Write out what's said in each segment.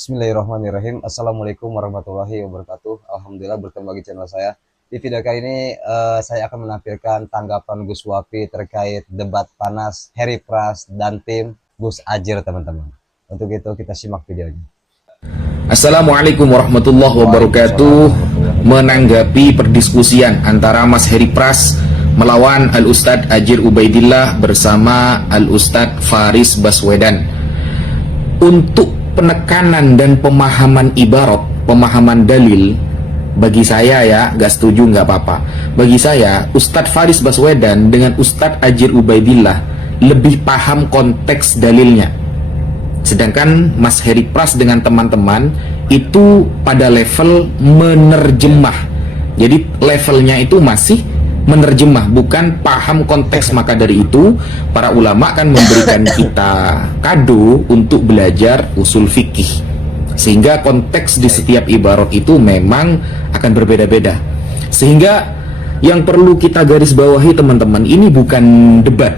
Bismillahirrahmanirrahim. Assalamualaikum warahmatullahi wabarakatuh. Alhamdulillah bertemu lagi channel saya. Di video kali ini saya akan menampilkan tanggapan Gus Wafi terkait debat panas Heri Pras dan tim Gus Ajir, teman-teman. Untuk itu kita simak videonya. Assalamualaikum warahmatullahi wabarakatuh. Menanggapi perdiskusian antara Mas Heri Pras melawan Al-Ustadz Ajir Ubaidillah bersama Al-Ustadz Faris Baswedan, untuk penekanan dan pemahaman ibarat, pemahaman dalil, bagi saya ya, gak setuju gak apa-apa. Bagi saya, Ustadz Faris Baswedan dengan Ustadz Ajir Ubaidillah lebih paham konteks dalilnya. Sedangkan Mas Heri Pras dengan teman-teman itu pada level menerjemah. Jadi levelnya itu masih menerjemah, bukan paham konteks. Maka dari itu para ulama kan memberikan kita kado untuk belajar usul fikih, sehingga konteks di setiap ibarat itu memang akan berbeda-beda. Sehingga yang perlu kita garis bawahi, teman-teman, ini bukan debat,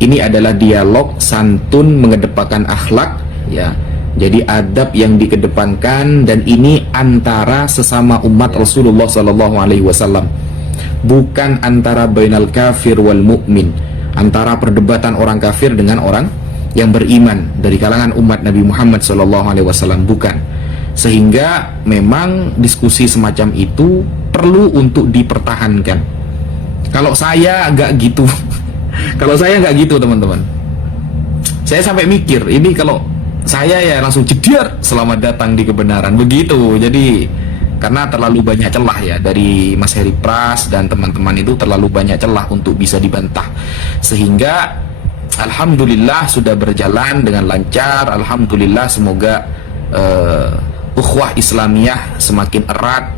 ini adalah dialog santun mengedepankan akhlak, ya. Jadi adab yang dikedepankan, dan ini antara sesama umat Rasulullah SAW, bukan antara bainal kafir wal mukmin, antara perdebatan orang kafir dengan orang yang beriman dari kalangan umat Nabi Muhammad SAW, bukan. Sehingga memang diskusi semacam itu perlu untuk dipertahankan. Kalau saya nggak gitu, kalau saya nggak gitu, teman-teman, saya sampai mikir ini kalau saya ya langsung jediar, selamat datang di kebenaran, begitu. Jadi karena terlalu banyak celah ya dari Mas Heri Pras dan teman-teman, itu terlalu banyak celah untuk bisa dibantah. Sehingga alhamdulillah sudah berjalan dengan lancar. Alhamdulillah, semoga ukhuwah Islamiyah semakin erat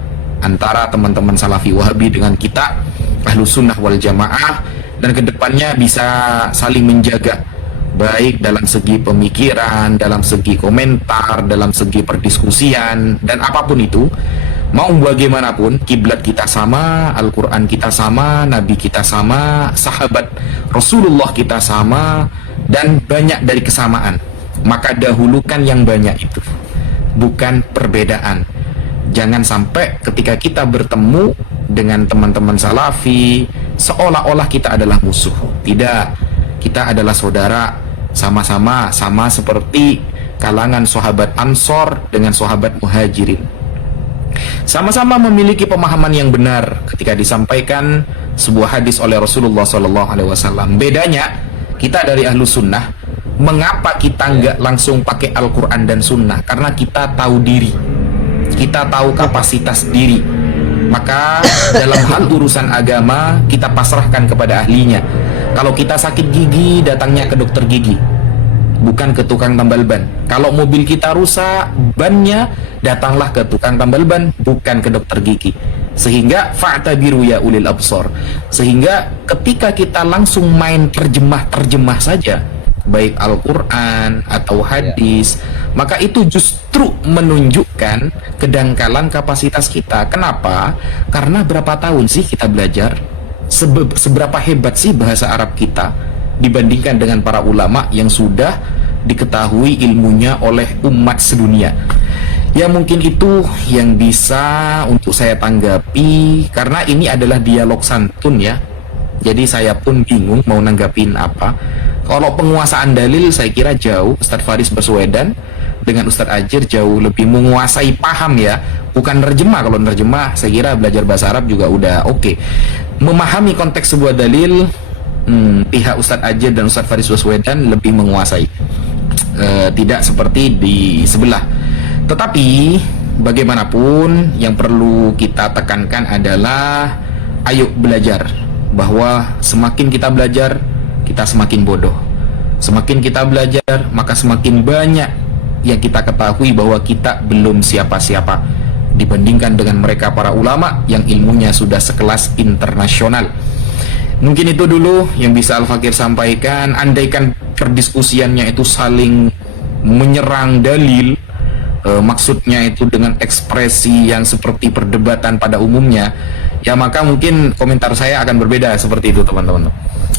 antara teman-teman Salafi Wahabi dengan kita Ahlus Sunnah wal Jamaah, dan kedepannya bisa saling menjaga, baik dalam segi pemikiran, dalam segi komentar, dalam segi perdiskusian, dan apapun itu. Mau bagaimanapun, kiblat kita sama, Al-Quran kita sama, Nabi kita sama, sahabat Rasulullah kita sama, dan banyak dari kesamaan. Maka dahulukan yang banyak itu, bukan perbedaan. Jangan sampai ketika kita bertemu dengan teman-teman Salafi seolah-olah kita adalah musuh. Tidak, kita adalah saudara, sama-sama, sama seperti kalangan sahabat Ansor dengan sahabat Muhajirin. Sama-sama memiliki pemahaman yang benar ketika disampaikan sebuah hadis oleh Rasulullah SAW. Bedanya, kita dari Ahlus Sunnah, mengapa kita nggak langsung pakai Al-Quran dan Sunnah? Karena kita tahu diri, kita tahu kapasitas diri. Maka dalam hal urusan agama, kita pasrahkan kepada ahlinya. Kalau kita sakit gigi, datangnya ke dokter gigi, bukan ke tukang tambal ban. Kalau mobil kita rusak bannya, datanglah ke tukang tambal ban, bukan ke dokter gigi. Sehingga fa'tabiru ya ulil absor. Sehingga ketika kita langsung main terjemah saja, baik Al-Quran atau hadis, maka itu justru menunjukkan kedangkalan kapasitas kita. Kenapa? Karena berapa tahun sih kita belajar? Seberapa hebat sih bahasa Arab kita dibandingkan dengan para ulama yang sudah diketahui ilmunya oleh umat sedunia. Ya mungkin itu yang bisa untuk saya tanggapi, karena ini adalah dialog santun ya. Jadi saya pun bingung mau nanggapin apa. Kalau penguasaan dalil saya kira jauh Ustadz Faris Baswedan dengan Ustadz Ajir jauh lebih menguasai paham ya. Bukan nerjemah, kalau nerjemah saya kira belajar bahasa Arab juga udah oke. Memahami konteks sebuah dalil, pihak Ustadz Ajir dan Ustadz Faris Baswedan lebih menguasai, tidak seperti di sebelah. Tetapi bagaimanapun yang perlu kita tekankan adalah ayo belajar, bahwa semakin kita belajar kita semakin bodoh. Semakin kita belajar maka semakin banyak yang kita ketahui bahwa kita belum siapa-siapa dibandingkan dengan mereka para ulama yang ilmunya sudah sekelas internasional. Mungkin itu dulu yang bisa Al-Fakir sampaikan. Andaikan perdiskusiannya itu saling menyerang dalil, maksudnya itu dengan ekspresi yang seperti perdebatan pada umumnya, ya maka mungkin komentar saya akan berbeda seperti itu, teman-teman.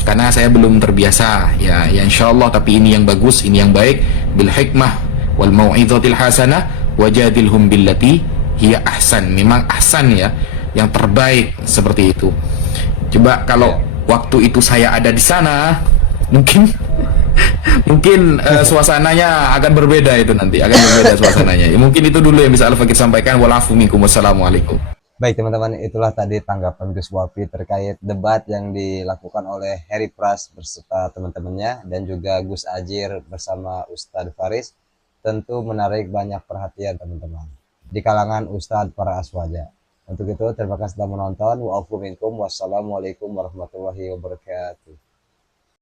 Karena saya belum terbiasa, ya insya Allah. Tapi ini yang bagus, ini yang baik, bil hikmah wal mau'izatil hasanah wajadilhum billati hiya ahsan. Memang ahsan ya, yang terbaik seperti itu. Coba kalau waktu itu saya ada di sana, mungkin mungkin suasananya akan berbeda itu nanti, akan berbeda suasananya. Ya, mungkin itu dulu yang bisa Al-Fakir sampaikan. Walafu minkum, wassalamualaikum. Baik teman-teman, itulah tadi tanggapan Gus Wafi terkait debat yang dilakukan oleh Heri Pras beserta teman-temannya dan juga Gus Ajir bersama Ustadz Faris. Tentu menarik banyak perhatian teman-teman di kalangan Ustadz para aswaja. Untuk itu terima kasih telah menonton. Wa'afu minkum, wassalamualaikum warahmatullahi wabarakatuh.